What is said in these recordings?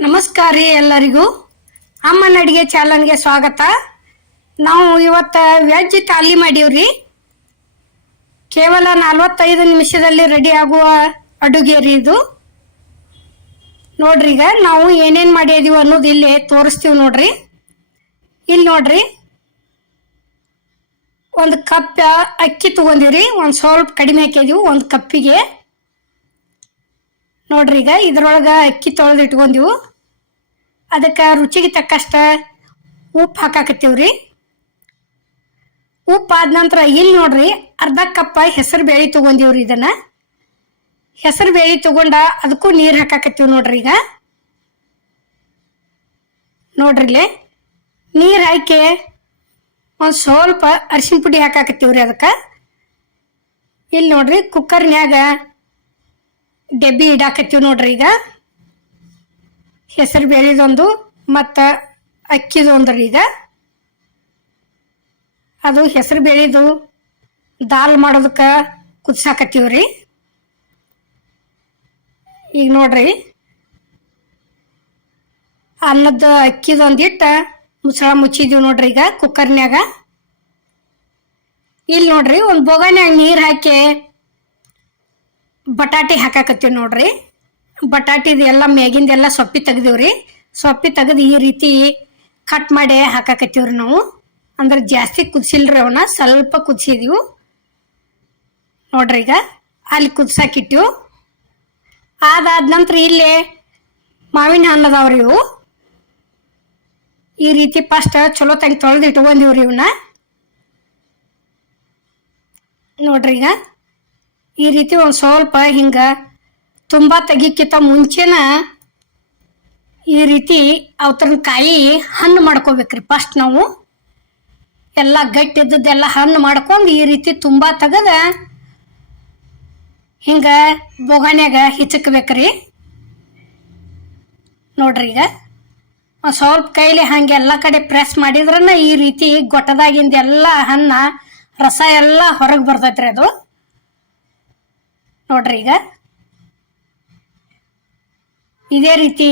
ನಮಸ್ಕಾರ ರೀ ಎಲ್ಲರಿಗೂ. ಅಮ್ಮನ ಅಡಿಗೆ ಚಾನಲ್ಗೆ ಸ್ವಾಗತ. ನಾವು ಇವತ್ತು ವೆಜ್ ಥಾಲಿ ಮಾಡೀವ್ರಿ. ಕೇವಲ 45 ನಿಮಿಷದಲ್ಲಿ ರೆಡಿ ಆಗುವ ಅಡುಗೆ ರೀ ಇದು. ನೋಡ್ರಿ, ಈಗ ನಾವು ಏನೇನು ಮಾಡಿದೀವಿ ಅನ್ನೋದು ಇಲ್ಲಿ ತೋರಿಸ್ತೀವಿ ನೋಡ್ರಿ. ಇಲ್ಲಿ ನೋಡ್ರಿ, ಒಂದು ಕಪ್ ಅಕ್ಕಿ ತಗೊಂಡಿವ್ರಿ. ಒಂದು ಸ್ವಲ್ಪ ಕಡಿಮೆ ಹಾಕಿದೀವಿ ಒಂದು ಕಪ್ಪಿಗೆ. ನೋಡ್ರಿ, ಈಗ ಇದ್ರೊಳಗೆ ಅಕ್ಕಿ ತೊಳೆದು ಇಟ್ಕೊಂಡಿವು. ಅದಕ್ಕೆ ರುಚಿಗೆ ತಕ್ಕಷ್ಟ ಉಪ್ಪು ಹಾಕಾಕತ್ತೀವ್ರಿ. ಉಪ್ಪು ಆದ ನಂತರ ಇಲ್ಲಿ ನೋಡ್ರಿ, ಅರ್ಧ ಕಪ್ ಹೆಸರು ಬೇಳೆ ತಗೊಂಡಿವ್ರಿ. ಇದನ್ನ ಹೆಸರು ಬೇಳೆ ತಗೊಂಡ ಅದಕ್ಕೂ ನೀರು ಹಾಕಾಕತ್ತೀವಿ ನೋಡ್ರಿ. ಈಗ ನೋಡ್ರಿಲೆ ನೀರು ಹಾಕಿ ಒಂದು ಸ್ವಲ್ಪ ಅರಿಶಿನ ಪುಡಿ ಹಾಕಾಕತ್ತೀವ್ರಿ. ಅದಕ್ಕೆ ಇಲ್ಲಿ ನೋಡ್ರಿ, ಕುಕ್ಕರ್ನ್ಯಾಗ ಡಬ್ಬಿ ಇಡಾಕತ್ತೀವಿ ನೋಡ್ರಿ. ಈಗ ಹೆಸರು ಬೇಳೆದೊಂದು ಮತ್ತು ಅಕ್ಕಿದೊಂದು ರೀ. ಈಗ ಅದು ಹೆಸರು ಬೇಳೆದು ದಾಲ್ ಮಾಡೋದಕ್ಕೆ ಕುದಿಸಾಕತ್ತೀವ್ರಿ. ಈಗ ನೋಡ್ರಿ, ಅನ್ನದ ಅಕ್ಕಿದೊಂದಿಟ್ಟು ಮುಚ್ಚಳ ಮುಚ್ಚಿದೀವಿ ನೋಡ್ರಿ. ಈಗ ಕುಕ್ಕರ್ನ್ಯಾಗ ಇಲ್ಲಿ ನೋಡ್ರಿ, ಒಂದು ಬೊಗನ್ಯಾಗ ನೀರು ಹಾಕಿ ಬಟಾಟೆ ಹಾಕಾಕತ್ತೀವಿ ನೋಡ್ರಿ. ಬಟಾಟಿದು ಎಲ್ಲ ಮೇಗಿಂದೆಲ್ಲ ಸೊಪ್ಪಿ ತೆಗ್ದೀವ್ರಿ. ಸೊಪ್ಪಿ ತೆಗೆದು ಈ ರೀತಿ ಕಟ್ ಮಾಡಿ ಹಾಕಾಕತ್ತೀವ್ರಿ ನಾವು. ಅಂದ್ರೆ ಜಾಸ್ತಿ ಕುದಿಸಿಲ್ರಿ, ಅವನ್ನ ಸ್ವಲ್ಪ ಕುದಿಸಿದೀವು ನೋಡ್ರಿ. ಈಗ ಅಲ್ಲಿ ಕುದಿಸಾಕಿಟ್ಟಿವು. ಅದಾದ ನಂತರ ಇಲ್ಲಿ ಮಾವಿನ ಹಣ್ಣು ಅದಾವ್ರಿ. ಇವು ಈ ರೀತಿ ಫಸ್ಟ್ ಚಲೋ ತಂಗಿ ತೊಳೆದು ಇಟ್ಕೊಂಡಿವ್ರಿ. ಇವನ್ನ ನೋಡ್ರಿ, ಈಗ ಈ ರೀತಿ ಒಂದು ಸ್ವಲ್ಪ ಹಿಂಗ ತುಂಬ ತೆಗಿಕ್ಕಿಂತ ಮುಂಚೆನ ಈ ರೀತಿ ಅವತರನ ಕಾಯಿ ಹಣ್ಣು ಮಾಡ್ಕೋಬೇಕ್ರಿ. ಫಸ್ಟ್ ನಾವು ಎಲ್ಲ ಗಟ್ಟಿದ್ದೆಲ್ಲ ಹಣ್ಣು ಮಾಡ್ಕೊಂಡು ಈ ರೀತಿ ತುಂಬ ತೆಗೆದ ಹಿಂಗ ಬೊಗಾನ್ಯಾಗ ಹಿಚಕ್ಬೇಕ್ರಿ. ನೋಡ್ರಿ, ಈಗ ಒಂದು ಸ್ವಲ್ಪ ಕೈಲಿ ಹಂಗೆ ಎಲ್ಲ ಕಡೆ ಪ್ರೆಸ್ ಮಾಡಿದ್ರನ ಈ ರೀತಿ ಗೊಟ್ಟದಾಗಿಂದ ಎಲ್ಲ ಹಣ್ಣ ರಸ ಎಲ್ಲ ಹೊರಗೆ ಬರ್ತೈತ್ರಿ. ಅದು ನೋಡ್ರಿ, ಈಗ ಇದೇ ರೀತಿ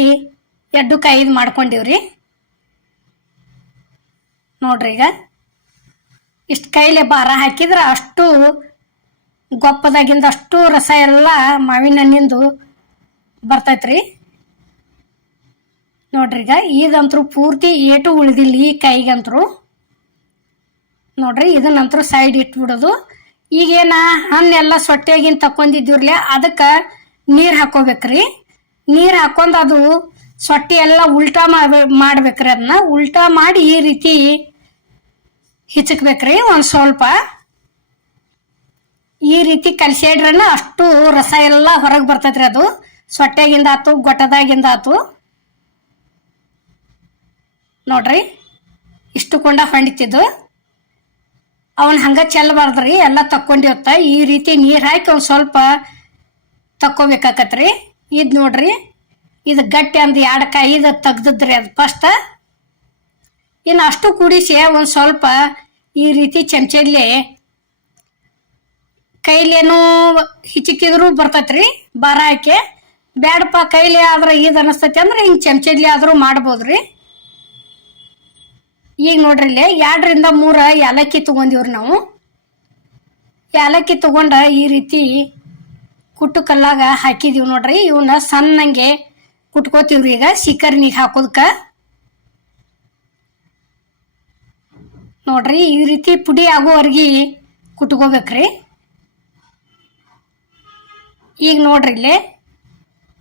ಎಡ್ಡು ಕಾಯಿದು ಮಾಡ್ಕೊಂಡಿವ್ರಿ. ನೋಡ್ರಿ, ಈಗ ಇಷ್ಟು ಕೈಲೆ ಭಾರ ಹಾಕಿದ್ರೆ ಅಷ್ಟು ಗೊಪ್ಪದಾಗಿಂದ ಅಷ್ಟು ರಸ ಎಲ್ಲ ಮಾವಿನ ಹಣ್ಣಿಂದು ಬರ್ತೈತ್ರಿ. ನೋಡ್ರಿ, ಈಗ ಇದಂತರೂ ಪೂರ್ತಿ ಏಟು ಉಳಿದಿಲ್ಲ ಈ ಕಾಯಿಗಂತರೂ. ನೋಡ್ರಿ, ಇದನ್ನಂತರೂ ಸೈಡ್ ಇಟ್ಬಿಡೋದು. ಈಗೇನ ಹಣ್ಣೆಲ್ಲ ಸೊಟ್ಟೆಗಿಂತ ತಕೊಂಡಿದ್ದೀವ್ರಲ್ಲ, ಅದಕ್ಕೆ ನೀರು ಹಾಕೋಬೇಕ್ರಿ. ನೀರು ಹಾಕೊಂಡು ಅದು ಸೊಟ್ಟಿ ಎಲ್ಲ ಉಲ್ಟಾ ಮಾಡ್ಬೇಕ್ರಿ. ಅದನ್ನ ಉಲ್ಟಾ ಮಾಡಿ ಈ ರೀತಿ ಹಿಚಕ್ಬೇಕ್ರಿ. ಒಂದು ಸ್ವಲ್ಪ ಈ ರೀತಿ ಕಲಸಿಡ್ರನ ಅಷ್ಟು ರಸ ಎಲ್ಲ ಹೊರಗೆ ಬರ್ತೈತ್ರಿ. ಅದು ಸೊಟ್ಟೆಗಿಂದ ಆತು, ಗೊಟ್ಟದಾಗಿಂದ ಆತು. ನೋಡ್ರಿ, ಇಷ್ಟು ಕೊಂಡ ಹೊಂಡಿತಿದ್ದು ಅವನ್ ಹಂಗ ಚೆಲ್ಲಬಾರ್ದ್ರಿ. ಎಲ್ಲ ತಕ್ಕೊಂಡಿವತ್ತ ಈ ರೀತಿ ನೀರು ಹಾಕಿ ಒಂದು ಸ್ವಲ್ಪ ತಕ್ಕೋಬೇಕಾಕತ್ರಿ. ಇದು ನೋಡ್ರಿ, ಇದು ಗಟ್ಟಿ ಅಂದ್ 2 ಕಾಯಿದು ತೆಗ್ದಿದ್ರಿ. ಅದು ಫಸ್ಟ್ ಇನ್ನು ಅಷ್ಟು ಕೂಡಿಸಿ ಒಂದು ಸ್ವಲ್ಪ ಈ ರೀತಿ ಚಮಚಲ್ಲಿ ಕೈಲೇನು ಹಿಚಿಕಿದ್ರು ಬರ್ತೈತ್ರಿ. ಭಾರ ಹಾಕಿ ಬ್ಯಾಡಪ್ಪ ಕೈಲಿ ಆದ್ರೆ ಇದು ಅನಿಸ್ತೈತಿ ಅಂದ್ರೆ ಹಿಂಗೆ ಚಮಚಲ್ಲಿ ಆದ್ರೂ ಮಾಡ್ಬೋದ್ರಿ. ಈಗ ನೋಡ್ರಿ, ಇಲ್ಲಿ 2 ರಿಂದ 3 ಏಲಕ್ಕಿ ತಗೊಂಡಿವ್ರಿ ನಾವು. ಏಲಕ್ಕಿ ತಗೊಂಡ ಈ ರೀತಿ ಕುಟ್ಟು ಕಲ್ಲಾಗ ಹಾಕಿದೀವಿ ನೋಡ್ರಿ. ಇವನ್ನ ಸಣ್ಣಂಗೆ ಕುಟ್ಕೋತೀವ್ರಿ. ಈಗ ಸೀಕರ್ನಿಗೆ ಹಾಕೋದಕ್ಕ ನೋಡ್ರಿ, ಈ ರೀತಿ ಪುಡಿ ಆಗೋವರೆಗೆ ಕುಟ್ಕೋಬೇಕ್ರಿ. ಈಗ ನೋಡ್ರಿ, ಇಲ್ಲಿ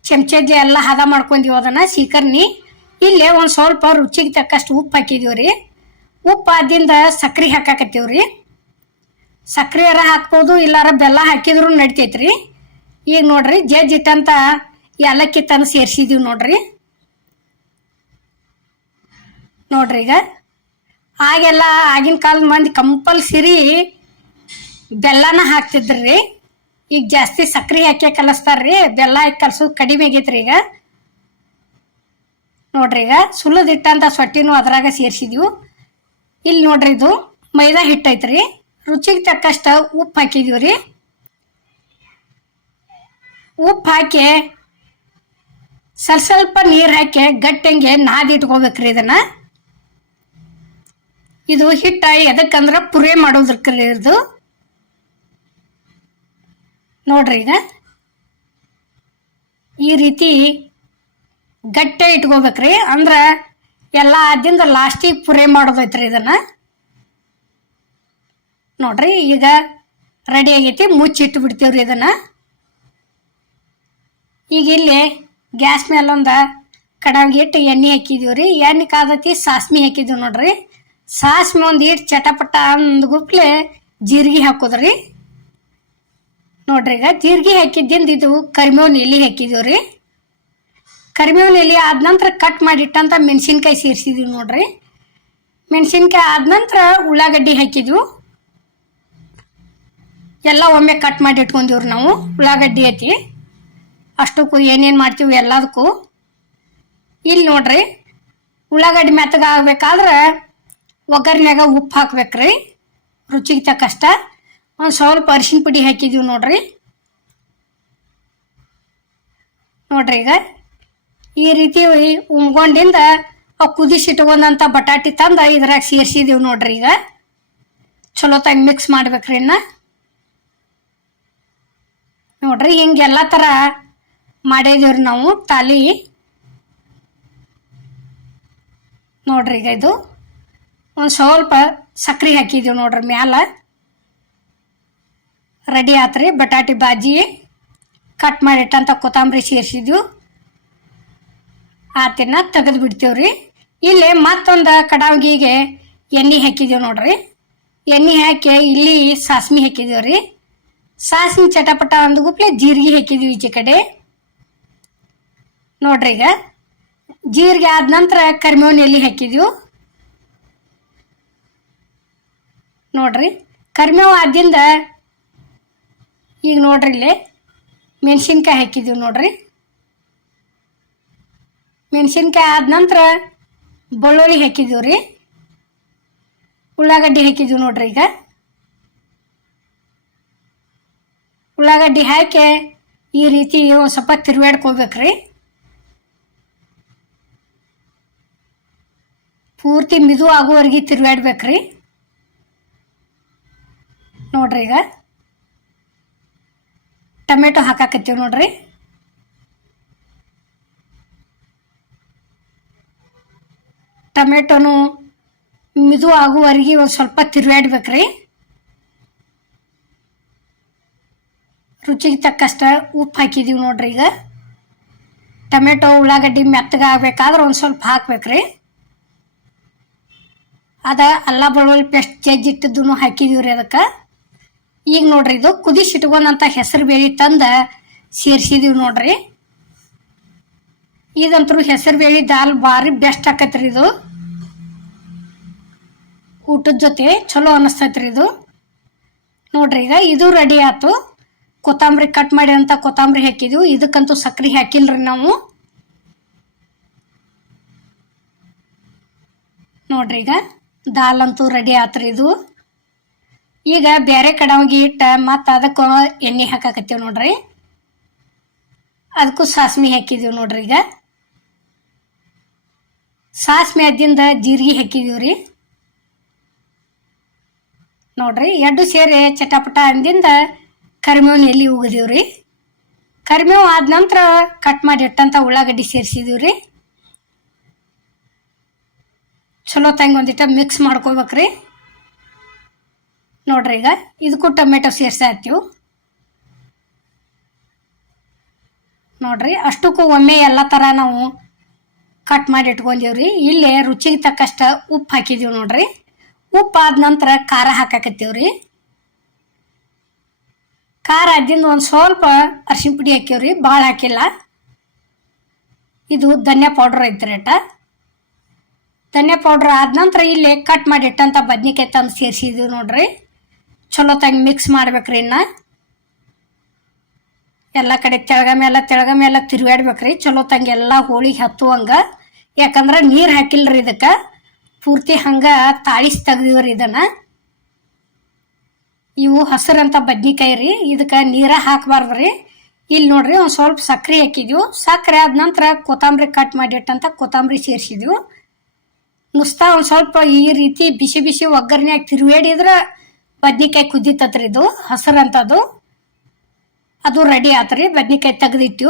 ಚಮಚಜ್ಜಿ ಎಲ್ಲ ಹದ ಮಾಡ್ಕೊಂಡಿವ್ ಅದನ್ನ ಸೀಕರ್ನಿ. ಇಲ್ಲೇ ಒಂದು ಸ್ವಲ್ಪ ರುಚಿಗೆ ತಕ್ಕಷ್ಟು ಉಪ್ಪು ಹಾಕಿದೀವ್ರಿ. ಉಪ್ಪು ಆದಿಂದ ಸಕ್ರೆ ಹಾಕಾಕತ್ತೀವ್ರಿ. ಸಕ್ರೆಯಾರ ಹಾಕ್ಬೋದು, ಇಲ್ಲಾರ ಬೆಲ್ಲ ಹಾಕಿದ್ರು ನಡಿತೈತ್ರಿ. ಈಗ ನೋಡ್ರಿ, ಜಜ್ಜಿಟ್ಟಂತ ಏಲಕ್ಕಿ ತಂದು ಸೇರಿಸಿದೀವಿ ನೋಡ್ರಿ. ನೋಡ್ರಿ, ಈಗ ಆಗೆಲ್ಲ ಆಗಿನ ಕಾಲದ ಮಂದಿ ಕಂಪಲ್ಸರಿ ಬೆಲ್ಲನ ಹಾಕ್ತಿದ್ರಿ. ಈಗ ಜಾಸ್ತಿ ಸಕ್ರೆ ಹಾಕಿ ಕಲಿಸ್ತಾರ್ರಿ. ಬೆಲ್ಲ ಹಾಕಿ ಕಲ್ಸೋದು ಕಡಿಮೆ ಆಗೈತ್ರಿ. ಈಗ ನೋಡ್ರಿ, ಈಗ ಸುಲಿದಿಟ್ಟಂತ ಸೊಟ್ಟಿನೂ ಅದ್ರಾಗ ಸೇರಿಸಿದೀವಿ. ಇಲ್ಲಿ ನೋಡ್ರಿ, ಇದು ಮೈದಾ ಹಿಟ್ಟೈತ್ರಿ. ರುಚಿಗೆ ತಕ್ಕಷ್ಟ ಉಪ್ಪು ಹಾಕಿದೀವ್ರಿ. ಉಪ್ಪು ಹಾಕಿ ಸ್ವಲ್ಪ ಸ್ವಲ್ಪ ನೀರು ಹಾಕಿ ಗಟ್ಟಂಗೆ ನಾದಿ ಇಟ್ಕೋಬೇಕ್ರಿ ಇದನ್ನ. ಇದು ಹಿಟ್ಟ ಎದಕ್ಕಂದ್ರೆ ಪುರೇ ಮಾಡೋದಕ್ರಿ ಇದು. ನೋಡ್ರಿ ಈಗ ಈ ರೀತಿ ಗಟ್ಟೆ ಇಟ್ಕೋಬೇಕ್ರಿ. ಅಂದ್ರೆ ಎಲ್ಲ ಆದ್ರಿಂದ ಲಾಸ್ಟಿಗೆ ಪುರೇ ಮಾಡೋದೈತ್ರಿ ಇದನ್ನ. ನೋಡ್ರಿ ಈಗ ರೆಡಿ ಆಗೈತಿ. ಮುಚ್ಚಿಟ್ಟು ಬಿಡ್ತೀವ್ರಿ ಇದನ್ನ. ಈಗ ಇಲ್ಲಿ ಗ್ಯಾಸ್ ಮೇಲೆ ಒಂದು ಕಡಾಯಿಗೆ ಇಟ್ಟು ಎಣ್ಣೆ ಹಾಕಿದೀವ್ರಿ. ಎಣ್ಣೆ ಕಾದತಿ ಸಾಸ್ಮಿ ಹಾಕಿದೀವಿ ನೋಡ್ರಿ. ಸಾಸ್ಮಿ ಒಂದು ಇಟ್ಟು ಚಟಪಟ ಅಂದ್ಗುಪ್ಲೆ ಜೀರಿಗೆ ಹಾಕೋದ್ರಿ. ನೋಡ್ರಿ ಈಗ ಜೀರಿಗೆ ಹಾಕಿದ್ದಿಂದ ಇದು ಕರಿಬೇವಿನ ಎಲೆ ಹಾಕಿದೀವ್ರಿ. ಕರಿಬೇವಿನ ಎಲೆ ಆದ ನಂತರ ಕಟ್ ಮಾಡಿಟ್ಟಂತ ಮೆಣಸಿನ್ಕಾಯಿ ಸೇರಿಸಿದೀವಿ ನೋಡ್ರಿ. ಮೆಣಸಿನ್ಕಾಯಿ ಆದ ನಂತರ ಉಳ್ಳಾಗಡ್ಡಿ ಹಾಕಿದ್ವು. ಎಲ್ಲ ಒಮ್ಮೆ ಕಟ್ ಮಾಡಿ ಇಟ್ಕೊಂಡಿವ್ರಿ ನಾವು. ಉಳ್ಳಾಗಡ್ಡಿ ಐತಿ ಅಷ್ಟಕ್ಕೂ ಏನೇನು ಮಾಡ್ತೀವಿ ಎಲ್ಲದಕ್ಕೂ. ಇಲ್ಲಿ ನೋಡ್ರಿ ಉಳ್ಳಾಗಡ್ಡಿ ಮೆತ್ತಗ ಆಗ್ಬೇಕಾದ್ರೆ ಒಗ್ಗರ್ನ್ಯಾಗ ಉಪ್ಪು ಹಾಕ್ಬೇಕ್ರಿ ರುಚಿಗೆ ತಕ್ಕಷ್ಟ. ಒಂದು ಸ್ವಲ್ಪ ಅರಿಶಿನ ಪುಡಿ ಹಾಕಿದೀವಿ ನೋಡ್ರಿ. ನೋಡ್ರಿ ಈಗ ಈ ರೀತಿ ಉಮ್ಗೊಂಡಿಂದ ಅವು ಕುದಿಸಿಟ್ಕೊಂಡಂಥ ಬಟಾಟಿ ತಂದು ಇದ್ರಾಗ ಸೇರಿಸಿದೀವಿ ನೋಡ್ರಿ. ಈಗ ಚಲೋತಾಗಿ ಮಿಕ್ಸ್ ಮಾಡ್ಬೇಕ್ರಿ ಇನ್ನ. ನೋಡ್ರಿ ಹಿಂಗೆಲ್ಲ ಥರ ಮಾಡಿದೀವ್ರಿ ನಾವು ತಾಲಿ. ನೋಡ್ರಿ ಈಗ ಇದು ಒಂದು ಸ್ವಲ್ಪ ಸಕ್ರೆ ಹಾಕಿದೀವಿ ನೋಡ್ರಿ ಮ್ಯಾಲ. ರೆಡಿ ಆತ್ರಿ ಬಟಾಟಿ ಬಾಜಿ. ಕಟ್ ಮಾಡಿಟ್ಟಂತ ಕೊತ್ತಂಬರಿ ಸೇರಿಸಿದ್ವಿ. ಆತಿನ ತೆಗೆದು ಬಿಡ್ತೀವ್ರಿ. ಇಲ್ಲಿ ಮತ್ತೊಂದು ಕಡಾವಿಗೆ ಎಣ್ಣೆ ಹಾಕಿದೀವಿ ನೋಡ್ರಿ. ಎಣ್ಣೆ ಹಾಕಿ ಇಲ್ಲಿ ಸಾಸ್ಮಿ ಹಾಕಿದೀವ್ರಿ. ಸಾಸ್ಮಿ ಚಟಪಟ ಅಂದ್ಗುಪ್ಲೆ ಜೀರಿಗೆ ಹಾಕಿದೀವಿ ಈಚೆ ಕಡೆ. ನೋಡ್ರಿ ಈಗ ಜೀರಿಗೆ ಆದ ನಂತರ ಕರಿಬೇವಿನ ಎಲೆ ಹಾಕಿದೀವಿ ನೋಡ್ರಿ. ಕರಿಬೇವು ಆದಿಂದ ಈಗ ನೋಡ್ರಿ ಇಲ್ಲಿ ಮೆಣಸಿನ್ಕಾಯಿ ಹಾಕಿದೀವಿ ನೋಡ್ರಿ. ಮೆಣಸಿನ್ಕಾಯಿ ಆದ ನಂತರ ಬೆಳ್ಳುಳ್ಳಿ ಹಾಕಿದೀವಿ ರೀ. ಉಳ್ಳಾಗಡ್ಡಿ ಹಾಕಿದೀವಿ ನೋಡ್ರಿ. ಈಗ ಉಳ್ಳಾಗಡ್ಡಿ ಹಾಕಿ ಈ ರೀತಿ ಒಂದು ಸ್ವಲ್ಪ ತಿರುವಾಡ್ಕೋಬೇಕ್ರಿ. ಪೂರ್ತಿ ಮಿದು ಆಗುವವರೆಗೆ ತಿರುವಾಡ್ಬೇಕ್ರಿ. ನೋಡ್ರಿ ಈಗ ಟೊಮೆಟೊ ಹಾಕಾಕತ್ತೀವಿ ನೋಡ್ರಿ. ಟೊಮೆಟೊನು ಮಿದು ಆಗುವವರೆಗೆ ಒಂದು ಸ್ವಲ್ಪ ತಿರುವಾಡ್ಬೇಕ್ರಿ. ರುಚಿಗೆ ತಕ್ಕಷ್ಟ ಉಪ್ಪು ಹಾಕಿದೀವಿ ನೋಡ್ರಿ. ಈಗ ಟೊಮೆಟೊ ಉಳ್ಳಾಗಡ್ಡಿ ಮೆತ್ತಗೆ ಆಗ್ಬೇಕಾದ್ರೆ ಒಂದು ಸ್ವಲ್ಪ ಹಾಕ್ಬೇಕ್ರಿ. ಅದ ಅಲ್ಲ ಬೆಳ್ಳುಳ್ಳಿ ಪೇಸ್ಟ್ ಜಜ್ಜಿಟ್ಟಿದ್ದೂ ಹಾಕಿದೀವ್ರಿ ಅದಕ್ಕೆ. ಈಗ ನೋಡ್ರಿ ಇದು ಕುದಿಸಿಟ್ಕೊಂಡಂಥ ಹೆಸರು ಬೇಳೆ ತಂದ ಸೇರಿಸಿದೀವಿ ನೋಡ್ರಿ. ಇದಂತೂ ಹೆಸರು ಬೇಳೆ ದಾಲ್ ಭಾರಿ ಬೆಸ್ಟ್ ಆಕತ್ರಿ. ಇದು ಊಟದ ಜೊತೆ ಚಲೋ ಅನ್ನಿಸ್ತೈತ್ರಿ ಇದು. ನೋಡ್ರಿ ಈಗ ಇದು ರೆಡಿ ಆಯ್ತು. ಕೊತ್ತಂಬರಿ ಕಟ್ ಮಾಡಿದಂಥ ಕೊತ್ತಂಬರಿ ಹಾಕಿದೀವಿ. ಇದಕ್ಕಂತೂ ಸಕ್ರೆ ಹಾಕಿಲ್ರಿ ನಾವು. ನೋಡ್ರಿ ಈಗ ದಾಲ್ ಅಂತೂ ರೆಡಿ ಆತ್ರಿ ಇದು. ಈಗ ಬೇರೆ ಕಡಾವಿಗೆ ಇಟ್ಟು ಮತ್ತು ಅದಕ್ಕೆ ಎಣ್ಣೆ ಹಾಕಾಕತ್ತೀವಿ ನೋಡ್ರಿ. ಅದಕ್ಕೂ ಸಾಸ್ಮಿ ಹಾಕಿದೀವಿ ನೋಡ್ರಿ. ಈಗ ಸಾಸ್ಮಿ ಅದ್ದಿಂದ ಜೀರಿಗೆ ಹಾಕಿದೀವಿ ರೀ. ನೋಡ್ರಿ ಎರಡು ಸೇರಿ ಚಟಪಟ ಅಂದಿಂದ ಕರಿಬೇವಿನ ಎಲೆ ಉಗಿದೀವ್ರಿ. ಕರಿಬೇವು ಆದ ನಂತರ ಕಟ್ ಮಾಡಿ ಇಟ್ಟಂಥ ಉಳ್ಳಾಗಡ್ಡಿ ಸೇರಿಸಿದೀವಿ ರೀ. ಚಲೋ ತಂಗ ಒಂದಿಟ್ಟ ಮಿಕ್ಸ್ ಮಾಡ್ಕೋಬೇಕ್ರಿ. ನೋಡ್ರಿ ಈಗ ಇದಕ್ಕೂ ಟೊಮೆಟೊ ಸೇರ್ಸಾತ್ತೀವಿ ನೋಡ್ರಿ. ಅಷ್ಟಕ್ಕೂ ಒಮ್ಮೆ ಎಲ್ಲ ಥರ ನಾವು ಕಟ್ ಮಾಡಿ ಇಟ್ಕೊಂಡೀವ್ರಿ. ಇಲ್ಲೇ ರುಚಿಗೆ ತಕ್ಕಷ್ಟ ಉಪ್ಪು ಹಾಕಿದೀವಿ ನೋಡ್ರಿ. ಉಪ್ಪು ಆದ ನಂತರ ಖಾರ ಹಾಕಾಕತ್ತೀವ್ರಿ. ಖಾರ ಅದ್ದಿಂದ ಒಂದು ಸ್ವಲ್ಪ ಅರಿಶಿನ ಪುಡಿ ಹಾಕಿವ್ರಿ, ಭಾಳ ಹಾಕಿಲ್ಲ. ಇದು ಧನಿಯಾ ಪೌಡ್ರ್ ಐತ್ರಿ. ಧನಿಯಾ ಪೌಡ್ರ್ ಆದ ನಂತರ ಇಲ್ಲಿ ಕಟ್ ಮಾಡಿ ಇಟ್ಟಂಥ ಬದ್ನಿಕಾಯಿ ತಂದು ಸೇರಿಸಿದ್ವಿ ನೋಡ್ರಿ. ಚಲೋ ತಂಗಿ ಮಿಕ್ಸ್ ಮಾಡ್ಬೇಕ್ರಿ. ಇನ್ನು ಎಲ್ಲ ಕಡೆ ತೆಳಗ ಮೇಲೆ ತಿರುಗಾಡ್ಬೇಕ್ರಿ. ಚಲೋ ತಂಗಿ ಎಲ್ಲ ಹೋಳಿಗೆ ಹತ್ತುವಂಗ. ಯಾಕಂದ್ರೆ ನೀರು ಹಾಕಿಲ್ರಿ ಇದಕ್ಕೆ. ಪೂರ್ತಿ ಹಂಗೆ ತಾಳಿಸಿ ತೆಗ್ದಿವ್ರಿ ಇದನ್ನು. ಇವು ಹಸಿರಂಥ ಬದ್ನಿಕಾಯಿ ರೀ. ಇದಕ್ಕೆ ನೀರ ಹಾಕಬಾರ್ದು ರೀ. ಇಲ್ಲಿ ನೋಡ್ರಿ ಒಂದು ಸ್ವಲ್ಪ ಸಕ್ಕರೆ ಹಾಕಿದ್ವು. ಸಕ್ಕರೆ ಆದ ನಂತರ ಕೊತ್ತಂಬರಿ ಕಟ್ ಮಾಡಿಟ್ಟಂತ ಕೊತ್ತಂಬರಿ ಸೇರಿಸಿದ್ವು. ನುಸ್ತಾ ಒಂದು ಸ್ವಲ್ಪ ಈ ರೀತಿ ಬಿಸಿ ಬಿಸಿ ಒಗ್ಗರಣೆಯಾಗಿ ತಿರುವೇಡಿದ್ರೆ ಬದ್ನಿಕಾಯಿ ಕುದ್ದಿತ್ತತ್ರಿ. ಇದು ಹಸರಂತದು ಅದು ರೆಡಿ ಆತ್ರಿ. ಬದ್ನಿಕಾಯಿ ತೆಗೆದಿಟ್ಟು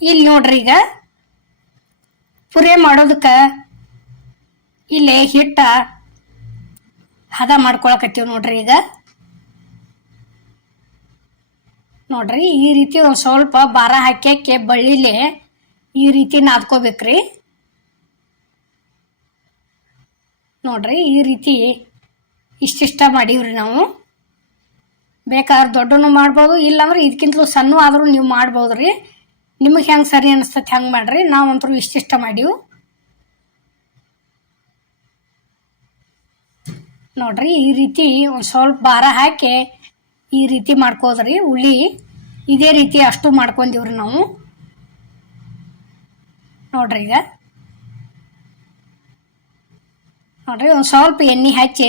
ಇಲ್ಲಿ ನೋಡ್ರಿ ಈಗ ಪುರಿ ಮಾಡೋದಕ್ಕೆ ಇಲ್ಲೇ ಹಿಟ್ಟ ಹದ ಮಾಡ್ಕೊಳಕತ್ತೀವಿ ನೋಡ್ರಿ. ಈಗ ನೋಡ್ರಿ ಈ ರೀತಿ ಒಂದು ಸ್ವಲ್ಪ ಭಾರ ಹಾಕ್ಯಾಕೆ ಬಳ್ಳಿಲೆ ಈ ರೀತಿ ನಾದ್ಕೋಬೇಕ್ರಿ. ನೋಡ್ರಿ ಈ ರೀತಿ ಇಷ್ಟಿಷ್ಟ ಮಾಡೀವ್ರಿ ನಾವು. ಬೇಕಾದ್ರೆ ದೊಡ್ಡನು ಮಾಡ್ಬೋದು, ಇಲ್ಲಾಂದ್ರೆ ಇದಕ್ಕಿಂತಲೂ ಸಣ್ಣ ಆದರೂ ನೀವು ಮಾಡ್ಬೋದ್ರಿ. ನಿಮಗೆ ಹೆಂಗೆ ಸರಿ ಅನಿಸ್ತೈತೆ ಹೆಂಗೆ ಮಾಡ್ರಿ. ನಾವಂತರೂ ಇಷ್ಟಿಷ್ಟ ಮಾಡೀವಿ ನೋಡ್ರಿ. ಈ ರೀತಿ ಒಂದು ಸ್ವಲ್ಪ ಭಾರ ಹಾಕಿ ಈ ರೀತಿ ಮಾಡ್ಕೋದ್ರಿ. ಉಳ್ಳಿ ಇದೇ ರೀತಿ ಅಷ್ಟು ಮಾಡ್ಕೊಂಡಿವ್ರಿ ನಾವು. ನೋಡ್ರಿ ಈಗ ನೋಡ್ರಿ ಒಂದು ಸ್ವಲ್ಪ ಎಣ್ಣೆ ಹಚ್ಚಿ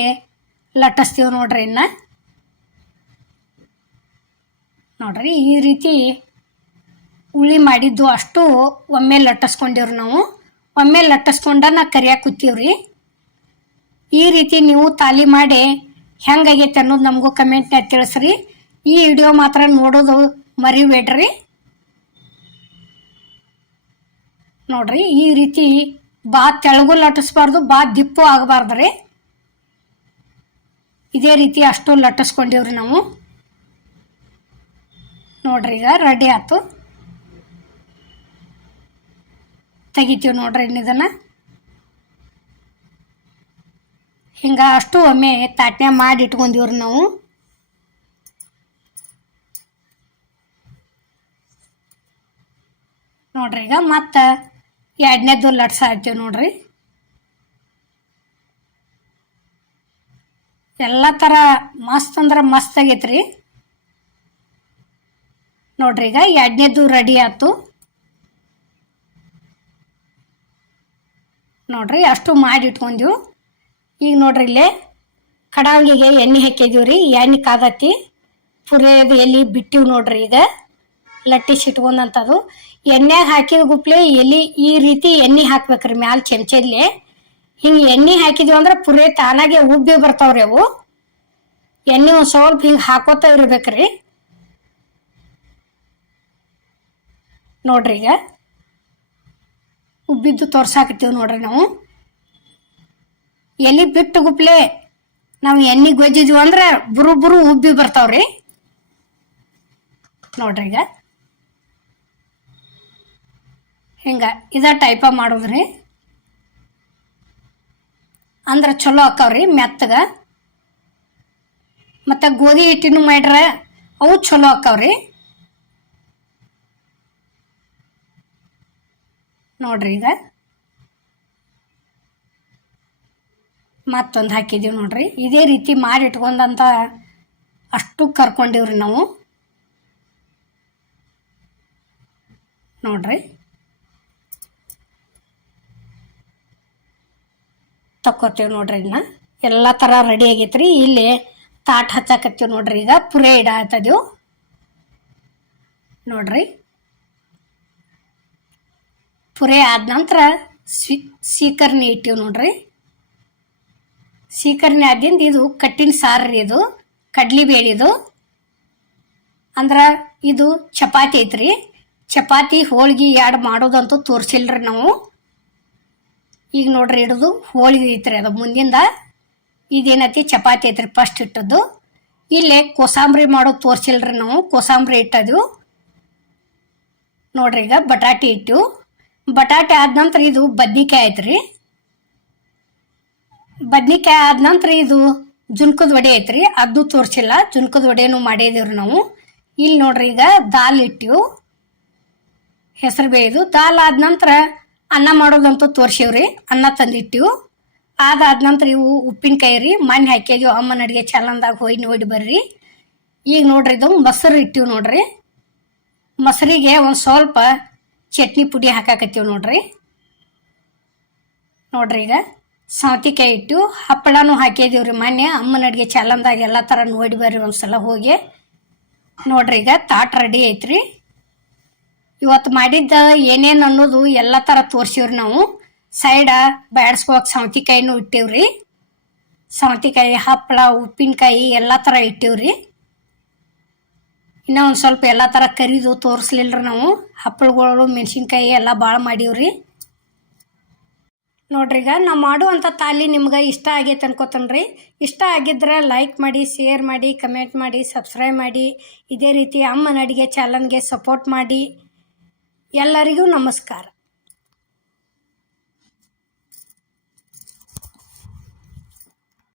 ಲಟ್ಟಿಸ್ತೀವಿ ನೋಡ್ರಿ. ಇನ್ನು ನೋಡ್ರಿ ಈ ರೀತಿ ಉಳ್ಳಿ ಮಾಡಿದ್ದು ಅಷ್ಟು ಒಮ್ಮೆ ಲಟ್ಟಿಸ್ಕೊಂಡಿವ್ರಿ ನಾವು. ಒಮ್ಮೆ ಲಟ್ಟಿಸ್ಕೊಂಡ ಕರಿಯಾಕ ಕೂತೀವ್ರಿ. ಈ ರೀತಿ ನೀವು ತಾಲಿ ಮಾಡಿ ಹೆಂಗಾಗೈತೆ ಅನ್ನೋದು ನಮಗೂ ಕಮೆಂಟ್ನಾಗ ತಿಳಿಸ್ರಿ. ಈ ವಿಡಿಯೋ ಮಾತ್ರ ನೋಡೋದು ಮರಿಬೇಡ್ರಿ. ನೋಡ್ರಿ ಈ ರೀತಿ ಬಾ ತೆಳಗು ಲಟ್ಟಿಸ್ಬಾರ್ದು, ಬಾ ದಿಪ್ಪು ಆಗಬಾರ್ದ್ರಿ. ಇದೇ ರೀತಿ ಅಷ್ಟು ಲಟ್ಟಿಸ್ಕೊಂಡಿವ್ರಿ ನಾವು. ನೋಡ್ರಿ ಈಗ ರೆಡಿ ಆಯ್ತು. ತೆಗಿತೀವಿ ನೋಡ್ರಿ ಇದನ್ನ. ಹಿಂಗ ಅಷ್ಟು ಒಮ್ಮೆ ತಾಟ್ನ್ಯಾಗ ಮಾಡಿ ಇಟ್ಕೊಂಡಿವ್ರಿ ನಾವು. ನೋಡ್ರಿ ಈಗ ಮತ್ತೆ ಎರಡನೇದು ಲಟ್ಸಾಯ್ತೀವಿ ನೋಡ್ರಿ. ಎಲ್ಲ ಥರ ಮಸ್ತ್ ಅಂದ್ರೆ ಮಸ್ತ್ ಆಗೈತ್ರಿ. ನೋಡ್ರಿ ಈಗ ಎರಡನೇದು ರೆಡಿ ಆಯ್ತು. ನೋಡ್ರಿ ಅಷ್ಟು ಮಾಡಿ ಇಟ್ಕೊಂಡ್ವಿ. ಈಗ ನೋಡ್ರಿ ಇಲ್ಲೇ ಕಡಾವಿಗೆ ಎಣ್ಣೆ ಹಾಕಿದೀವ್ರಿ. ಎಣ್ಣೆ ಕಾದತ್ತಿ ಪುರಿಯದು ಎಲೆ ಬಿಟ್ಟಿವ್ ನೋಡ್ರಿ. ಈಗ ಲಟ್ಟಿಸಿ ಇಟ್ಕೊಂಡಂಥದ್ದು ಎಣ್ಣೆಗೆ ಹಾಕಿದ ಗುಪ್ಲೆ ಎಲೆ ಈ ರೀತಿ ಎಣ್ಣೆ ಹಾಕ್ಬೇಕ್ರಿ ಮ್ಯಾಲ ಚೆಂಚಲ್ಲಿ. ಹಿಂಗೆ ಎಣ್ಣೆ ಹಾಕಿದ್ವಿ ಅಂದ್ರೆ ಪುರಿ ತಾನಾಗೆ ಉಬ್ಬಿ ಬರ್ತಾವ್ರಿ ಅವು. ಎಣ್ಣೆ ಒಂದು ಸ್ವಲ್ಪ ಹಿಂಗೆ ಹಾಕೋತಾ ಇರ್ಬೇಕ್ರಿ. ನೋಡ್ರಿ ಈಗ ಉಬ್ಬಿದ್ದು ತೋರ್ಸಾಕತ್ತೀವಿ ನೋಡ್ರಿ ನಾವು. ಎಲೆ ಬಿಟ್ಟು ಗುಪ್ಲೆ ನಾವು ಎಣ್ಣೆ ಗೊಜ್ಜಿದ್ವಿ ಅಂದ್ರೆ ಬುರು ಬುರು ಉಬ್ಬಿ ಬರ್ತಾವ್ರಿ. ನೋಡ್ರಿ ಈಗ ಹಿಂಗ ಇದ ಟೈಪ ಮಾಡೋದ್ರಿ. ಅಂದ್ರೆ ಚಲೋ ಆಕ್ಕವ್ರಿ ಮೆತ್ತಗ. ಮತ್ತು ಗೋಧಿ ಹಿಟ್ಟಿನೂ ಮಾಡ್ರೆ ಅವು ಚಲೋ ಆಕ್ಕವ್ರಿ. ನೋಡ್ರಿ ಈಗ ಮತ್ತೊಂದು ಹಾಕಿದೀವಿ ನೋಡ್ರಿ. ಇದೇ ರೀತಿ ಮಾಡಿ ಇಟ್ಕೊಂಡಂತ ಅಷ್ಟು ಕರ್ಕೊಂಡಿವ್ರಿ ನಾವು. ನೋಡ್ರಿ ತಕ್ಕೋತೀವಿ ನೋಡ್ರಿ. ಇದನ್ನ ಎಲ್ಲ ಥರ ರೆಡಿ ಆಗೈತ್ರಿ. ಇಲ್ಲಿ ತಾಟ್ ಹಚ್ಚಾಕತ್ತೀವಿ ನೋಡ್ರಿ. ಈಗ ಪುರಿ ಇಡಾತದೀವಿ ನೋಡ್ರಿ. ಪುರಿ ಆದ ನಂತರ ಸೀಕರ್ಣಿ ಇಟ್ಟಿವಿ ನೋಡ್ರಿ. ಸೀಕರ್ಣಿ ಆದಿಂದ ಇದು ಕಟ್ಟಿನ ಸಾರು ರೀ. ಇದು ಕಡ್ಲಿ ಬೇಳಿದು ಅಂದ್ರೆ ಇದು ಚಪಾತಿ ಐತ್ರಿ. ಚಪಾತಿ ಹೋಳ್ಗಿ ಎರಡು ಮಾಡೋದಂತೂ ತೋರಿಸಿಲ್ರಿ ನಾವು. ಈಗ ನೋಡ್ರಿ ಇಡೋದು ಹೋಳಿಗೆ ಐತ್ರಿ. ಅದು ಮುಂದಿಂದ ಇದೇನೈತಿ ಚಪಾತಿ ಐತ್ರಿ ಫಸ್ಟ್ ಇಟ್ಟದ್ದು. ಇಲ್ಲೇ ಕೋಸಂಬರಿ ಮಾಡೋದು ತೋರಿಸಿಲ್ರಿ ನಾವು. ಕೋಸಂಬರಿ ಇಟ್ಟದು ನೋಡ್ರಿ. ಈಗ ಬಟಾಟೆ ಇಟ್ಟು ಬಟಾಟೆ ಆದ ನಂತರ ಇದು ಬದ್ನಿಕಾಯಿ ಐತ್ರಿ. ಬದ್ನಿಕಾಯಿ ಆದ ನಂತರ ಇದು ಜುನ್ಕದ ವಡೆ ಐತ್ರಿ. ಅದು ತೋರಿಸಿಲ್ಲ. ಜುನ್ಕದ ವಡೆನೂ ಮಾಡಿದೀವ್ರಿ ನಾವು. ಇಲ್ಲಿ ನೋಡ್ರಿ ಈಗ ದಾಲ್ ಇಟ್ಟಿವು, ಹೆಸರು ಬೇಯ್ದು. ದಾಲ್ ಆದ ನಂತರ ಅನ್ನ ಮಾಡೋದಂತೂ ತೋರಿಸಿವ್ರಿ. ಅನ್ನ ತಂದಿಟ್ಟಿವು. ಅದಾದ ನಂತರ ಇವು ಉಪ್ಪಿನಕಾಯಿ ರೀ. ಮಣ್ಣು ಹಾಕಿದ್ವಿ ಅಮ್ಮನ ಅಡುಗೆ ಚಾನಲ್ದಾಗ ಹೋಗಿ ನೋಡಿ ಬರ್ರಿ. ಈಗ ನೋಡ್ರಿ ಇದು ಮೊಸರು ಇಟ್ಟಿವಿ ನೋಡ್ರಿ. ಮೊಸರಿಗೆ ಒಂದು ಸ್ವಲ್ಪ ಚಟ್ನಿ ಪುಡಿ ಹಾಕಾಕತ್ತೀವಿ ನೋಡ್ರಿ. ನೋಡ್ರಿ ಈಗ ಸೌತೆಕಾಯಿ ಇಟ್ಟು ಹಪ್ಪಳನೂ ಹಾಕಿದೀವ್ರಿ. ಮೊನ್ನೆ ಅಮ್ಮನ ಅಡುಗೆ ಚಾನಲ್ದಾಗ ಎಲ್ಲ ಥರ ನೋಡಿ ಬರ್ರಿ ಒಂದ್ಸಲ ಹೋಗಿ. ನೋಡ್ರಿ ಈಗ ತಾಟ್ ರೆಡಿ ಐತ್ರಿ. ಇವತ್ತು ಮಾಡಿದ್ದ ಏನೇನು ಅನ್ನೋದು ಎಲ್ಲ ಥರ ತೋರಿಸಿವ್ರಿ ನಾವು. ಸೈಡ ಬ್ಯಾಡ್ಸ್ಕೋಕ್ ಸೌತಿಕಾಯಿನೂ ಇಟ್ಟೇವ್ರಿ. ಸೌತಿಕಾಯಿ, ಹಪ್ಪಳ, ಉಪ್ಪಿನಕಾಯಿ ಎಲ್ಲ ಥರ ಇಟ್ಟೇವ್ರಿ. ಇನ್ನೂ ಒಂದು ಸ್ವಲ್ಪ ಎಲ್ಲ ಥರ ಕರಿದು ತೋರಿಸ್ಲಿಲ್ರಿ ನಾವು. ಹಪ್ಪಳಗಳು, ಮೆಣಸಿನ್ಕಾಯಿ ಎಲ್ಲ ಭಾಳ ಮಾಡೀವ್ರಿ. ನೋಡ್ರಿ ಈಗ ನಾವು ಮಾಡುವಂಥ ತಾಲಿ ನಿಮ್ಗೆ ಇಷ್ಟ ಆಗೈತೆ ಅನ್ಕೋತನ್ರಿ. ಇಷ್ಟ ಆಗಿದ್ರೆ ಲೈಕ್ ಮಾಡಿ, ಶೇರ್ ಮಾಡಿ, ಕಮೆಂಟ್ ಮಾಡಿ, ಸಬ್ಸ್ಕ್ರೈಬ್ ಮಾಡಿ. ಇದೇ ರೀತಿ ಅಮ್ಮನ ಅಡುಗೆ ಚಾನಲ್ಗೆ ಸಪೋರ್ಟ್ ಮಾಡಿ. ಎಲ್ಲರಿಗೂ ನಮಸ್ಕಾರ.